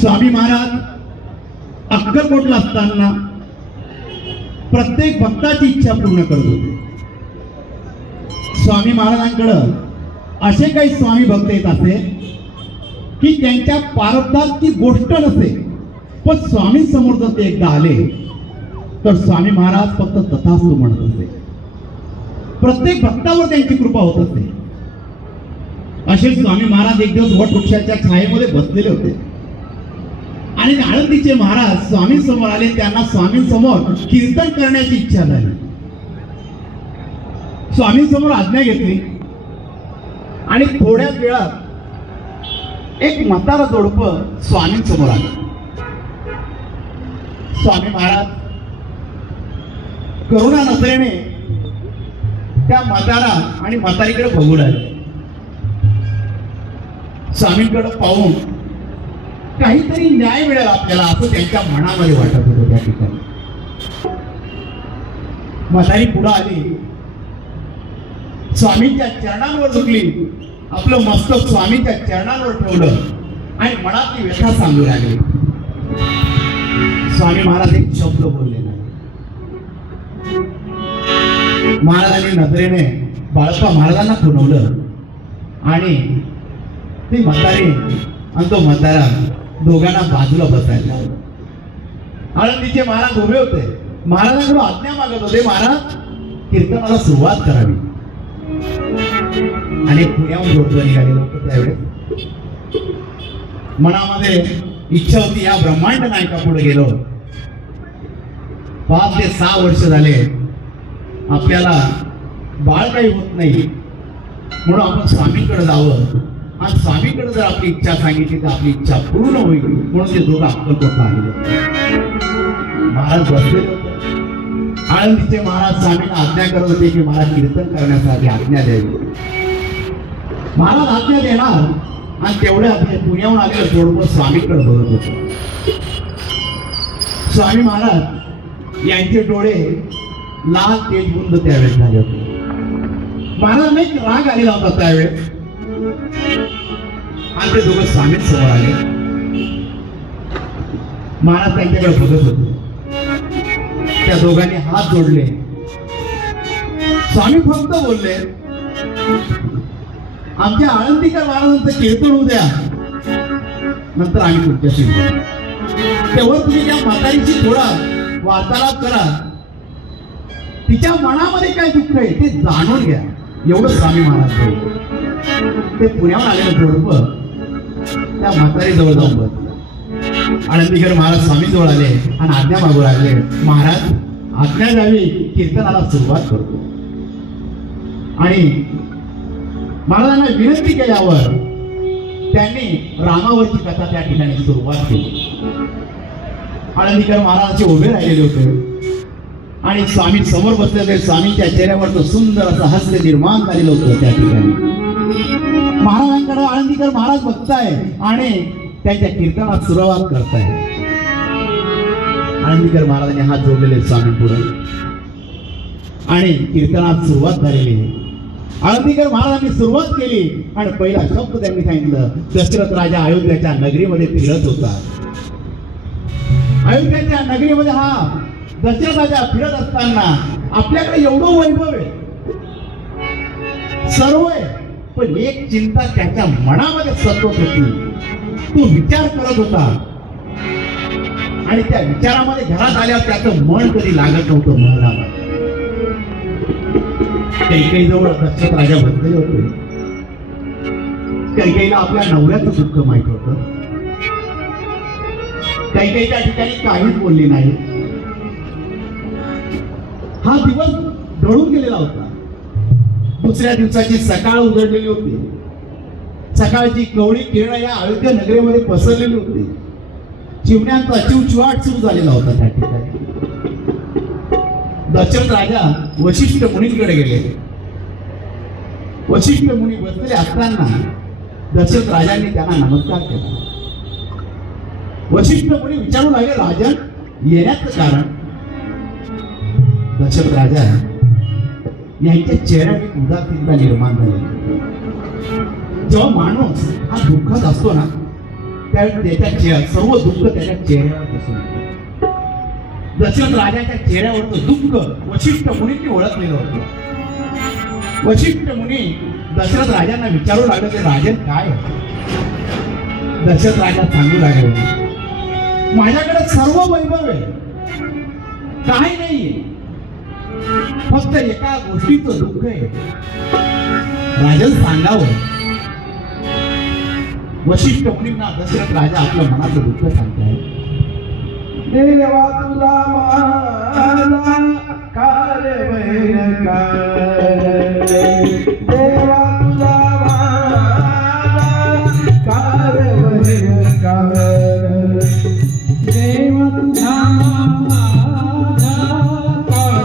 स्वामी महाराज अक्कलकोटला असताना प्रत्येक भक्ताची इच्छा पूर्ण करत होते. स्वामी महाराजांकडं असे काही स्वामी भक्त येत असे की त्यांच्या पारब्धात ती गोष्ट नसे पण स्वामी समोर जर ते एकदा आले तर स्वामी महाराज फक्त तथास्तू म्हणत असे. प्रत्येक भक्तावर त्यांची कृपा होत असते असे स्वामी महाराज एक दिवस वटवृक्षाच्या छायेमध्ये बसलेले होते. आणि आळंदीचे महाराज स्वामी समोर आले त्यांना स्वामी समोर कीर्तन करण्याची इच्छा झाली. स्वामी समोर आज्ञा घेतली. आणि थोड्याच वेळात एक म्हातारा जोडप स्वामींसमोर आलं. स्वामी महाराज करुणा नजरेने त्या म्हातारा आणि म्हातारीकडे बघू लागले. स्वामींकडे पाहून काहीतरी न्याय मिळेल आपल्याला असं त्यांच्या मनामध्ये वाटत होतं त्या ठिकाणी. म्हातारी पुढं आली. स्वामींच्या चरणांवर झुकली. आपलं मस्तक स्वामींच्या चरणांवर ठेवलं. आणि मनातली व्यथा सांगू लागली. स्वामी महाराज एक शब्द बोलले नाही. महाराजांनी नजरेने बाळप्पा महाराजांना खुणवलं आणि ती म्हातारी आणि तो म्हातारा दोघांना बाजूला बसायला आळंदीचे महाराज उभे होते. महाराजांकडून आज्ञा मागत होते महाराज कीर्तनाला सुरुवात करावी. आणि पुण्याहून जोडतो निघाले लोक त्यावेळेस. मनामध्ये इच्छा होती या ब्रह्मांड नायका पुढे गेलो. पाच ते सहा वर्ष झाले आपल्याला बाळ काही होत नाही. म्हणून आपण स्वामींकडे जावं. आणि स्वामीकडे जर आपली इच्छा सांगितली तर आपली इच्छा पूर्ण होईल. म्हणून ते दोघं अक्कलकोटला आलेले महाराज बसले आळंदीचे महाराज स्वामींना आज्ञा करत होते की मला कीर्तन करण्यासाठी आज्ञा द्यावी. महाराज आज्ञा देणार आणि तेवढ्या पुण्याहून आलेलं जोडपं स्वामीकडे बघत होतं. स्वामी महाराज यांचे डोळे लाल तेजबुंद त्यावेळेस झाले होते. महाराजांना एक राग आलेला होता त्यावेळेस. आणि ते दोघं स्वामी समोर आले. महाराज त्यांच्याकडे बघत होते. त्या दोघांनी हात जोडले. स्वामी फक्त बोलले आमच्या आळंदीकर महाराजांचं कीर्तन उद्या नंतर आम्ही तुमच्याशी तेव्हा तुम्ही त्या म्हातारीशी थोडा वार्तालाप करा. तिच्या मनामध्ये काय दुःख आहे ते जाणून घ्या. एवढं स्वामी महाराज ते पुण्यावर आलेलं जोडप त्या म्हातारी जवळ जाऊन बसलं आनंदीकर महाराज स्वामी जवळ आले आणि आज्ञा मागू लागले. महाराज आज्ञा द्यावी कीर्तनाला सुरुवात करतो. आणि महाराजांना विनंती केल्यावर त्यांनी रामावरची कथा त्या ठिकाणी सुरुवात केली. आनंदीकर महाराजांचे उभे राहिलेले होते. आणि स्वामी समोर बसलेले स्वामींच्या चेहऱ्यावर तो सुंदर असं हास्य निर्माण झालेलं होतं त्या ठिकाणी. महाराजांकडे आळंदीकर महाराज बघताय आणि त्यांच्या कीर्तनात सुरुवात करताय. आळंदीकर महाराजांनी हात जोडलेले स्वामीपुढे. आणि कीर्तनात सुरुवात झालेली आळंदीकर महाराजांनी सुरुवात केली आणि पहिला शब्द त्यांनी सांगितलं दशरथ राजा अयोध्याच्या नगरीमध्ये फिरत होता. अयोध्याच्या नगरीमध्ये हा दशरथ राजा फिरत असताना आपल्याकडे एवढं वैभव आहे. सर्व आहे. पण एक चिंता त्याच्या मनामध्ये सतत होती. तो विचार करत होता. आणि त्या विचारामध्ये घरात आल्यावर त्याचं मन कधी लागत नव्हतं मनामध्ये. काही जवळ राजा बसलेले होते. काही आपल्या नवऱ्याचं दुःख माहीत होत. काही त्या ठिकाणी काहीच बोलले नाही. हा दिवस ढळून गेलेला होता. दुसऱ्या दिवसाची सकाळ उघडलेली होती. सकाळची कवळी किरण या अयोध्या नगरीमध्ये पसरलेली होती. चिमण्यांचा चिवचिवाट सुरू झालेला होता त्या ठिकाणी. दशरथ राजा वशिष्ठ मुनींकडे गेले. वशिष्ठ मुनी बसलेले असताना दशरथ राजांनी त्यांना नमस्कार केला. वशिष्ठ मुनी विचारू लागले राजन येण्याचं कारण? दशरथ राजा यांच्या चेहऱ्यात एक उदासीनता निर्माण झाली. जेव्हा माणूस हा दुःखात असतो ना त्यावेळी त्याच्या चेहरा सर्व दुःख त्याच्या चेहऱ्यावर दिसून दशरथ राजाच्या चेहऱ्यावरचं दुःख वशिष्ठ मुनींनी ओळखलेलं होतं. वशिष्ठ मुनी दशरथ राजांना विचारू लागलं ते राजन काय दशरथ राजा सांगू लागले माझ्याकडे सर्व वैभव आहे. काही नाहीये. फक्त एका गोष्टीचं दुःख आहे. राजन सांगावं. वशिष्ठ मुलींना दशरथ राजा आपलं मनाचं दुःख सांगताय देवा तुला माझा कार देवा तुला माझा कार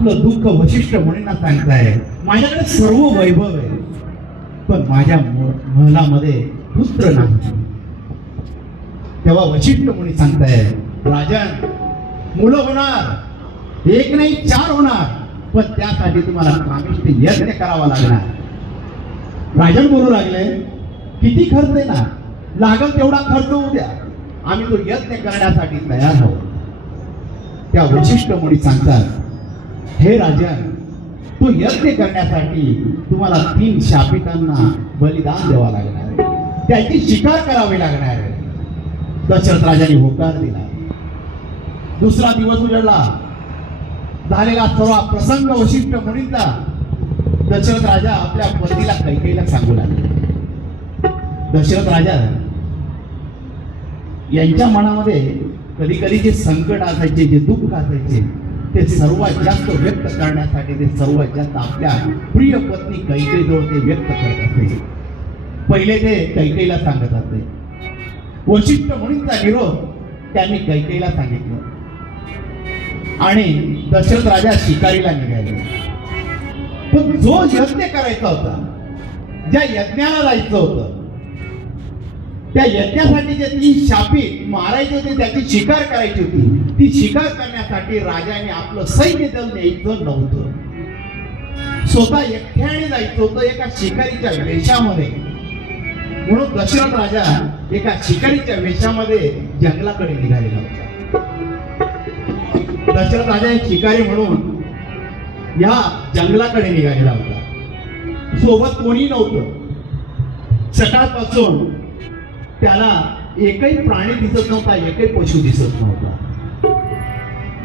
आपलं दुःख वशिष्ठ म्हणून सांगताय. माझ्याकडे सर्व वैभव आहे. पण माझ्या महलामध्ये पुत्र नाही. तेव्हा वशिष्ठ मुनी सांगताय? राजन मुलं होणार. एक नाही चार होणार. पण त्यासाठी तुम्हाला कामिष्ट यज्ञ करावा लागणार. राजन बोलू लागले किती खर्च आहे ना? लागल तेवढा खर्च होऊ द्या आम्ही तो यज्ञ करण्यासाठी तयार आहोत. त्या वशिष्ठ मुनी सांगतात? हे राजन तो यज्ञ करण्यासाठी तुम्हाला तीन शापितांना बलिदान द्यावा लागणार आहे. त्याची शिकार करावी लागणार आहे. दशरथ राजाने होकार दिला. दुसरा दिवस उजडला. झालेला सर्व प्रसंग वशिष्ठ मुनींचा दशरथ राजा आपल्या पतीला कैकेला सांगू लागले. दशरथ राजा यांच्या मनामध्ये कधी कधी जे संकट असायचे जे दुःख असायचे ते सर्वात जास्त व्यक्त करण्यासाठी ते सर्वात जास्त आपल्या प्रिय पत्नी कैकेजवळ ते व्यक्त करत असते. पहिले ते कैकेला सांगत असते. वशिष्ठ मुनींचा निरोप त्यांनी कैकेला सांगितलं. आणि दशरथ राजा शिकारीला निघाले. पण जो यज्ञ करायचा होता ज्या यज्ञाला जायचं होतं त्या यज्ञासाठी जे तीन शापी मारायचे होते त्याची शिकार करायची होती. ती शिकार करण्यासाठी राजाने आपलं सैन्य दल न्यायचं नव्हतं. स्वतः एकट्याने जायचं होतं एका शिकारीच्या वेशामध्ये म्हणून दशरथ राजा एका शिकारीच्या वेशामध्ये जंगलाकडे निघालेला होता. दशरथ राजा एक शिकारी म्हणून या जंगलाकडे निघालेला होता. सोबत कोणी नव्हतं. सकाळपासून त्याला एकही प्राणी दिसत नव्हता एकही पशु दिसत नव्हता.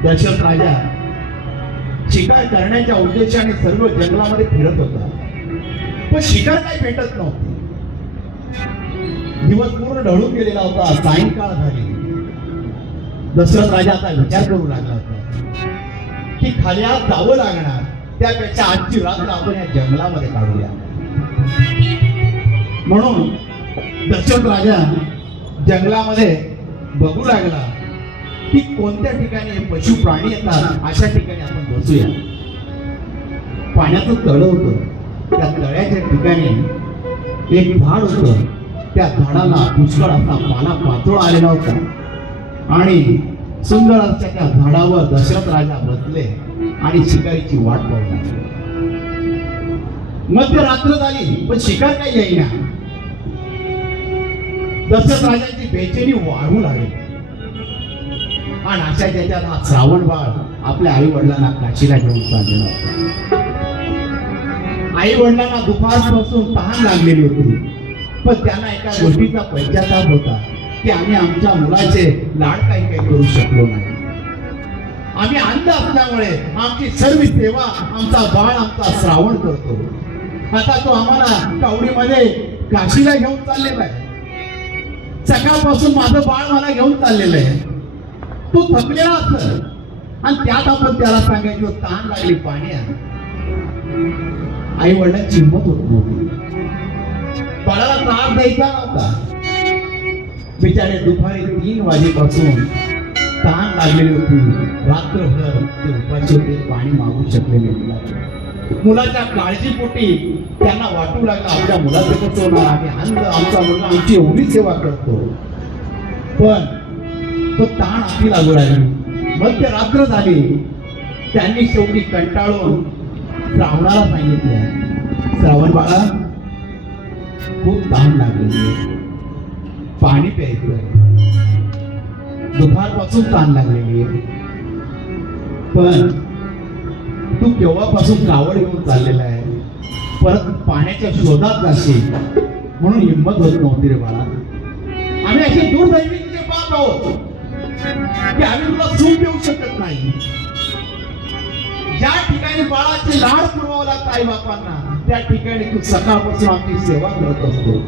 दशरथ राजा शिकार करण्याच्या उद्देशाने सर्व जंगलामध्ये फिरत होता. पण शिकार काही भेटत नव्हती. दिवस पूर्ण ढळून गेलेला होता सायंकाळ झाली. दशरथ राजा आता विचार करू लागला होता की खाली आज जावं लागणार त्यापेक्षा आजची रात्र आपण या जंगलामध्ये काढूया. म्हणून दशरथ राजा जंगलामध्ये बघू लागला की कोणत्या ठिकाणी पशु प्राणी येतात अशा ठिकाणी आपण बसूया. पाण्याचं तळ होतं. त्या तळ्याच्या ठिकाणी एक झाड होतं. त्या झाडाला पुष्कळ असा पाला पातोळा आलेला होता. आणि सुंदर असल्या त्या झाडावर दशरथ राजा बसले आणि शिकारीची वाट पाहू लागले. मध्यरात्र झाली पण शिकार काही येईना. तसंच राजाची बेचैनी वाढू लागली. आणि अशा त्याच्यात हा श्रावण बाळ आपल्या आई वडिलांना काशीला घेऊन चाललेला होता. आई वडिलांना दुपारपासून तहान लागलेली होती. पण त्यांना एका गोष्टीचा पंचाताप होता की आम्ही आमच्या मुलाचे लाड काही काही करू शकलो नाही. आम्ही अंध असल्यामुळे आमची सर्व सेवा आमचा बाळ आमचा श्रावण करतो. आता तो आम्हाला कावडीमध्ये काशीला घेऊन चाललेला आहे. सकाळपासून माझं बाळ मला घेऊन चाललेलं आहे. तो थकलेला असत आणि त्यात आपण त्याला सांगायचो ताण लागली पाण्यात आई वडिलांची हिंमत होत नव्हती. बाळाला त्रास द्यायचा नव्हता. बिचारे दुपारी तीन वाजेपासून ताण लागलेली होती. रात्रभर ते उपाशी होते पाणी मागू शकलेले नाही. मुलाच्या काळजीपोटी त्यांना वाटू लागलं आमच्या मुलाचं कसं होणार आम्ही आमचा मुलगा आमची एवढी सेवा करतो. पण तो ताण आपली लागू लागली मग ते रात्र झाली. त्यांनी शेवटी कंटाळून श्रावणाला सांगितलं. श्रावण बाळा खूप ताण लागलेली आहे. पाणी प्यायचं दुपारपासून ताण लागलेली आहे. पण तू केव्हापासून कावड घेऊन चाललेला आहे? परत पाण्याच्या शोधात जाशील. म्हणून हिंमत होत नव्हती रे बाळा. आम्ही असे दुर्दैवीचे तुझे बाप आहोत की आम्ही तुला चूक देऊ शकत नाही. ज्या ठिकाणी बाळाचे लाड पुरवावं लागतं आई बापांना त्या ठिकाणी तू सकाळपासून आमची सेवा करत असतो.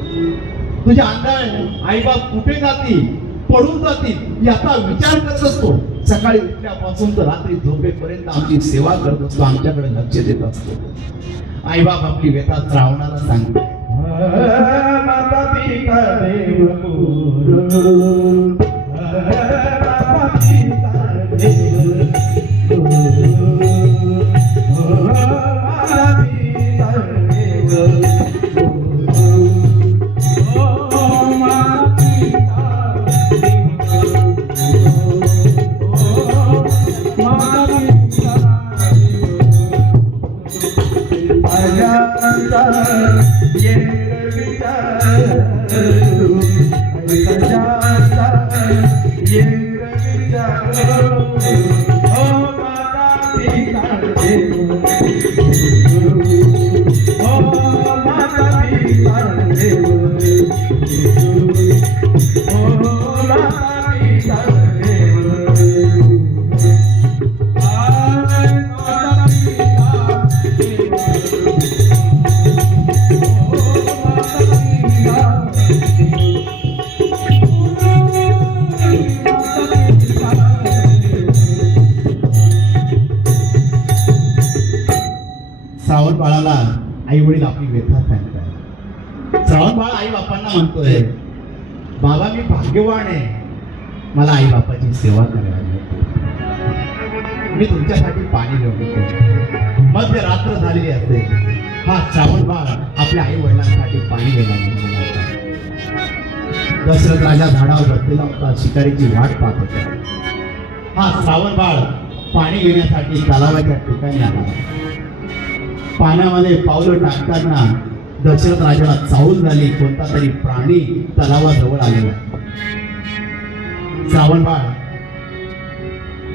तुझ्या अंदाज आई बाप कुठे जातील पडून जातील याचा विचार करत असतो. सकाळी उठल्यापासून तर रात्री झोपेपर्यंत आमची सेवा करत असतो आमच्याकडे लक्ष देत असतो. आई बाप आपली व्यथा श्रावणाला सांगते. श्रावण मला आई बापाची सेवा करायला मी तुमच्यासाठी पाणी घेऊन येतो. मध्य रात्र झालेली असते. हा श्रावण बाळ आपल्या आई वडिलांसाठी पाणी घ्यायला दशरथ राजा झाडावर बसलेला होता शिकारीची वाट पाहत होता हा श्रावण बाळ पाणी घेण्यासाठी तलावाच्या ठिकाणी आला. पाण्यामध्ये पावलं टाकताना दशरथ राजाला चावून झाली कोणता तरी प्राणी तलावाजवळ आलेला. श्रावण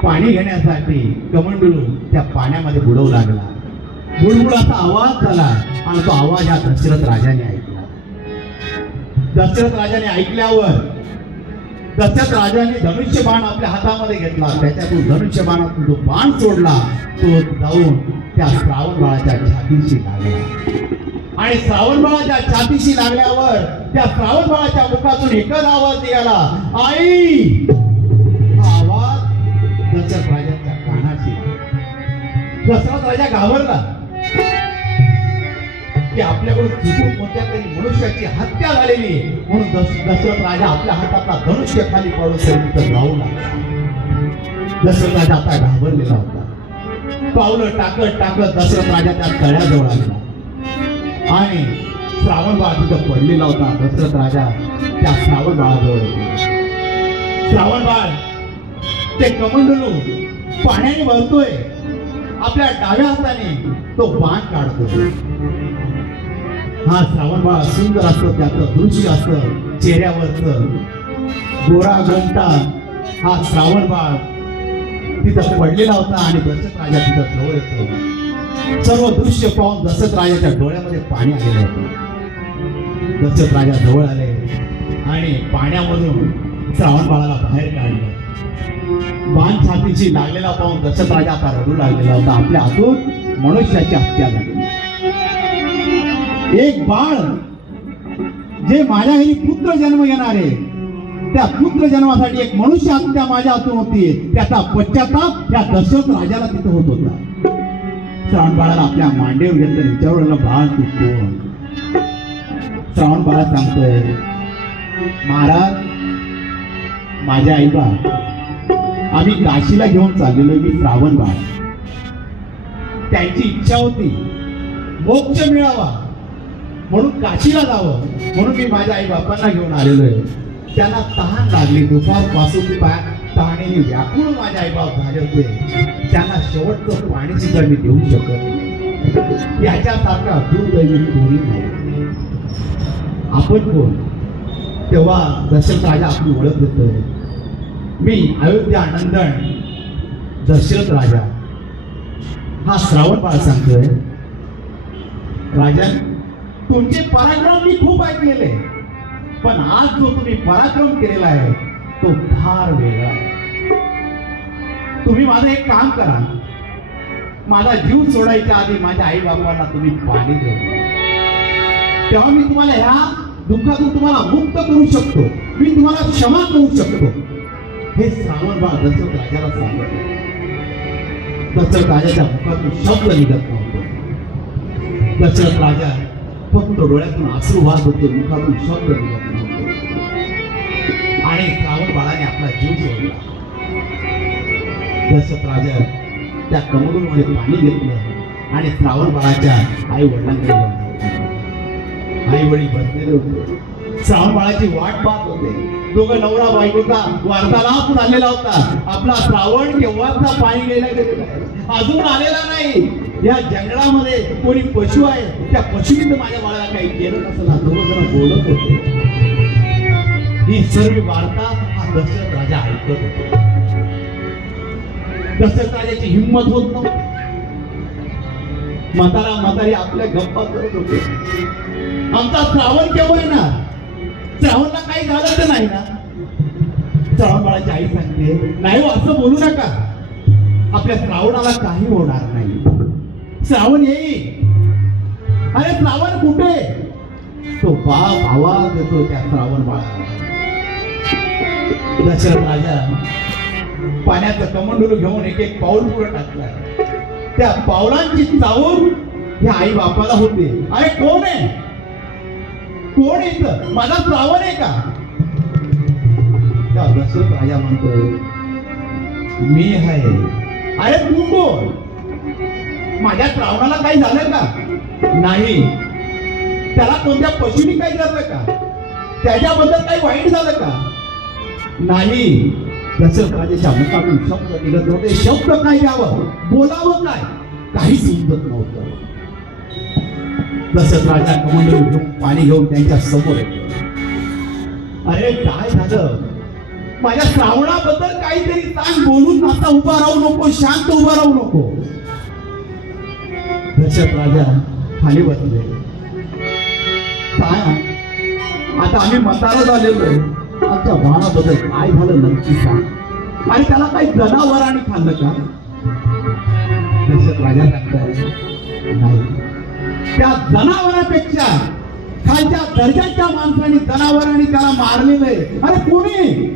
पाणी घेण्यासाठी कमंडळून त्या पाण्यामध्ये बुडवू लागला. बुडबुडाचा आवाज झाला आणि तो आवाज हा दशरथ राजाने ऐकला. दशरथ राजाने ऐकल्यावर दशरथ राजाने धनुष्य बाण आपल्या हातामध्ये घेतला. त्याच्यातून धनुष्य बाणातून जो बाण सोडला तो जाऊन त्या श्रावण बाळाच्या छातीशी लागला. आणि श्रावण बाळाच्या छातीशी लागल्यावर त्या श्रावण बाळाच्या मुखातून एकच आवाज निघाला. आई! हा आवाज दशरथ राजाच्या कानाशी. दशरथ राजा घाबरला. की आपल्याकडून चुकून कोणत्या तरी मनुष्याची हत्या झालेली आहे. म्हणून दशरथ राजा आपल्या हातातला धनुष्य खाली पाडून तर जाऊ लागला. दशरथ राजा आता घाबरलेला होता. पावलं टाकत टाकत दशरथ राजा त्या तळ्याजवळ आला. आणि श्रावण बाळ तिथं पडलेला होता. दशरथ राजा त्या श्रावण बाळाजवळ होते श्रावण बाळ ते कमंडलू पाण्याने भरतोय. आपल्या डाव्या हाताने तो बाण काढतोय. हा श्रावण बाळ सुंदर असतं त्याचं दृश्य असतं चेहऱ्यावरचं गोरा घंटा. हा श्रावण बाळ तिथं पडलेला होता आणि दशरथ राजा तिथं जवळ येतो सर्व दृश्य पाहून दशरथ राजाच्या डोळ्यामध्ये पाणी आलेलं होतं. दशरथ राजा जवळ आले आणि पाण्यामधून श्रावण बाळाला बाहेर काढलं. बाण छातीशी लागलेला पाहून दशरथ राजा आता रडू लागलेला होता. आपल्या हातून मनुष्याची हत्या झाली. एक बाळ जे माझ्या घरी पुत्र जन्म घेणार आहे त्या पुत्र जन्मासाठी एक मनुष्य हत्या माझ्या हातून होती. त्याचा पश्चाताप त्या दशरथ राजाला तिथं होत होता. श्रावण बाळाला आपल्या मांडीवर घेतलं विचारलं बाळ तू कोण श्रावण बाळा सांगतोय महाराज माझ्या आईबा आम्ही काशीला घेऊन चाललेलो मी श्रावण बाळ. त्यांची इच्छा होती मोक्ष मिळावा म्हणून काशीला जावं म्हणून मी माझ्या आई बापांना घेऊन आलेलो आहे. त्यांना तहान लागली. दुपारपासून ते पाय तहाणीने व्याकुळ माझ्या आईबाप झाले होते. त्यांना शेवटचं पाणी सुद्धा मी देऊ शकत याच्यासारखा दुर्दैवी कोणी नाही. आपण कोण? तेव्हा दशरथ राजा आपली ओळख देतोय मी अयोध्या नंदन दशरथ राजा. हा श्रावण बाळ सांगतोय. राजन तुमचे पराक्रम मी खूप ऐकलेले. पण आज जो तुम्ही पराक्रम केलेला आहे तो फार वेगळा आहे. तुम्ही माझं एक काम करा. माझा जीव सोडायच्या आधी माझ्या आई बाबांना तुम्ही पाणी देऊ तेव्हा मी तुम्हाला ह्या दुःखातून तुम्हाला मुक्त करू शकतो. मी तुम्हाला क्षमा करू शकतो. हे श्रावण बाळ दशरथ राजाला सांगत दशरथ राजाच्या मुखातून शब्द निघत नव्हतो. दशरथ राजा फक्त डोळ्यातून आसरू वाहत होते मुखातून शब्द निघत नव्हते. आणि श्रावण बाळाने आपला जीव सोडला दशरथ राजा त्या कमळूमध्ये पाणी घेतलं आणि श्रावण बाळाच्या आई वडिलांकडे आई वडील बसलेले होते. श्रावण बाळाची वाट पाहत होते. दोघं नवरा बायकोचा वार्तालाप झालेला होता. आपला श्रावण केव्हाचा पाणी घ्यायला गेलेला अजून आलेला नाही. या जंगलामध्ये कोणी पशु आहे त्या पशुनीनं माझ्या बाळाला काही केलं असं ना दोघं बोलत होते. ही सर्व वार्ता हा दशरथ राजा ऐकत होता. दशरथ राजाची हिंमत होत नव्हती. म्हातारा म्हातारी आपल्या गप्पा करत होते. आमचा श्रावण केव्हा येणार श्रावणला काही झालं तर नाही ना? श्रावण बाळाची आई सांगते नाही हो असं बोलू नका. आपल्या श्रावणाला काही होणार नाही. श्रावण येईल अरे श्रावण कुठे? तो बाप आवाज देतो त्या श्रावण बाळा दशरथ राजा पाण्याचं कमंडलू घेऊन एक एक पाऊल पुढे टाकलाय त्या पावलांची चावून ह्या आई बापाला होते. अरे कोण आहे? कोण आहे इथं? माझा श्रावण आहे का? त्या दशरथ राजा म्हणतो मी आहे. अरे तू कोण? माझ्या श्रावणाला काही झालं का? नाही. त्याला कोणत्या पशुनी काही झालं का? त्याच्याबद्दल काही वाईट झालं का? नाही. त्याचं राजाच्या मुखातून शब्द निघत नव्हते शब्द काय द्यावं बोलावं काय? काही समजत नव्हतं. तसंच राजा कमांडर घेऊन पाणी घेऊन त्यांच्यासमोर अरे काय झालं? माझ्या श्रावणाबद्दल काहीतरी ताण बोलून आता उभा राहू नको. शांत उभा राहू नको. दशरथ राजा खाली बसले. आता आम्ही मताला झालेलो आहे. आमच्या बाळाबद्दल काय झालं नक्की सांग. आणि त्याला काही जनावरांनी खाल्लं का? दशरथ राजा सांगताय नाही. त्या जनावरापेक्षा खालच्या दर्जाच्या माणसाने जनावरांनी त्याला मारलेलं आहे. अरे कोणी?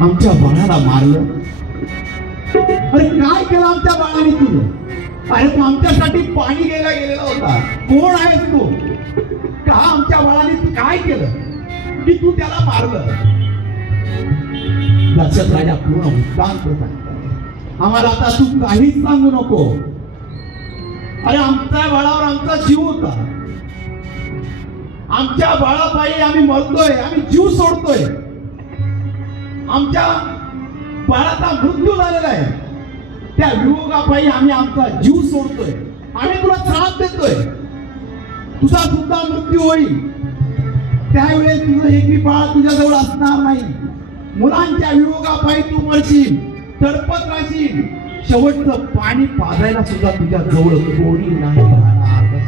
आमच्या बाळाला मारलं. अरे काय केलं आमच्या बाळाने तू? अरे तू आमच्यासाठी पाणी घ्यायला गेलेला होता. कोण आहेस तू? का आमच्या बाळाने काय केलं? की तू त्याला मारलं? लक्षात राजा पूर्ण वृत्तांत सांगतात आम्हाला आता तू काहीच सांगू नको. अरे आमच्या बाळावर आमचा जीव होता. आमच्या बाळापायी आम्ही मरतोय आम्ही जीव सोडतोय. आमच्या बाळाचा मृत्यू झालेला आहे. त्या वियोगापायी आम्ही आमचा जीव सोडतोय. आम्ही तुला त्रास देतोय. तुझा सुद्धा मृत्यू होईल. त्यावेळेस तुझं एक बाळ तुझ्याजवळ असणार नाही. मुलांच्या वियोगापायी तू मरशील तडपत राहशील. शेवटचं पाणी पाजायला सुद्धा तुझ्या जवळ कोणी नाही राहणार.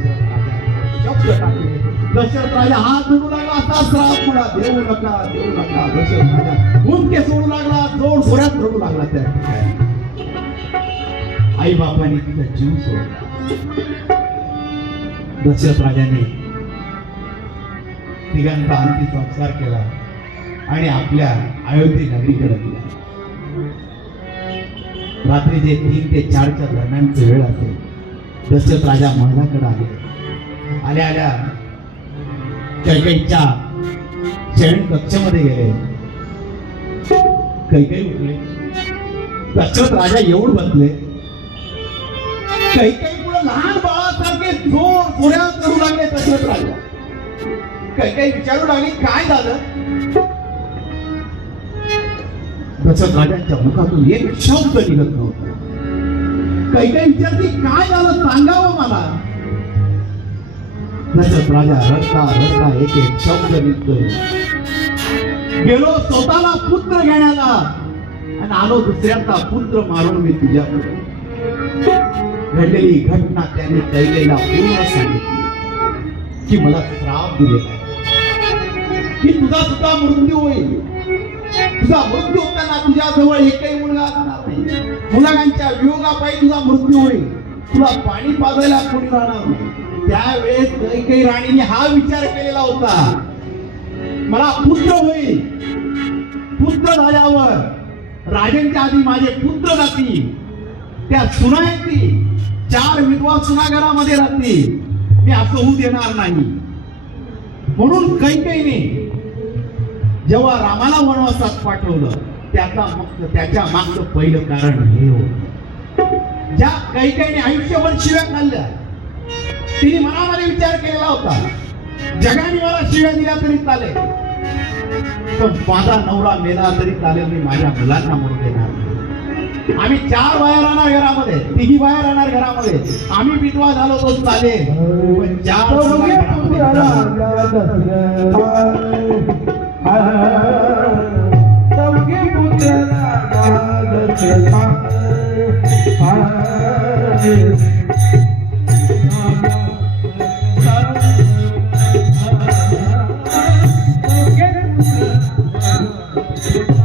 शब्द टाकले दशरथ राजा हात धरू लागला आता श्राप म्हणा देऊ नका देऊ नका दशरथ राजा मुंडके सोडू लागला जोड घोड्यात रडू लागला त्या आई बापाने तिचा जीव सोडला. दशरथ राजाने तिघांचा अंतिम संस्कार केला आणि आपल्या अयोध्ये नगरीकडे गेला रात्रीचे तीन ते चारच्या दरम्यानची वेळ असेल दशरथ राजा महलाकडे आले. आल्या आल्या कैकईच्या शयन कक्षामध्ये गेले. कैकई उठले. कक्षात राजा येऊन बसले. कैकई पुढे लहान बाळासारखे जोर पुऱ्या करू लागले दशरथ राजा. कैकई विचारू लागली काय झालं? दशरथ राजांच्या मुखातून एक शब्द निघत नव्हता. काही काही विचारते काय झालं? सांगावं मला. नंतर राजा रडता रडता एक एक शब्द निघतोय. गेलो स्वतःला पुत्र घेण्याला. आणि आलो दुसऱ्याचा पुत्र मारून मी तुझ्याकडे घडलेली घटना त्यांनी कैलेला पूर्ण सांगितली. की मला श्राप दिलेला की तुझा सुद्धा मृत्यू होईल. तुझा मृत्यू होताना तुझ्या जवळ एकही मुलगा असणार नाही. मुलांच्या वियोगापायी तुझा मृत्यू होईल. तुला पाणी पाजायला कोणी राहणार नाही. त्यावेळेस कैकेयी राणीने हा विचार केलेला होता. मला पुत्र होईल. पुत्र झाल्यावर राजांच्या आधी माझे पुत्र जातील. त्या सुना येतील चार विधवा सुना घरामध्ये राहतील. मी असं होऊ देणार नाही. म्हणून कैकेयीने जेव्हा रामाला वनवासात पाठवलं त्याचा मग त्याच्या मागचं पहिलं कारण हे होत. ज्या काही आयुष्यभर शिव्या खाल्ल्या तिने मनामध्ये विचार केलेला होता. जगाने मला शिव्या दिल्या तरी चालेल. पण माझा नवरा मेला तरी चालेल मी माझ्या मुलांना मरू देणार. आम्ही चार बाया राहणार घरामध्ये. तिघी बाया राहणार घरामध्ये. आम्ही विधवा झालो तो चालेल. पण चार चौघे घरामध्ये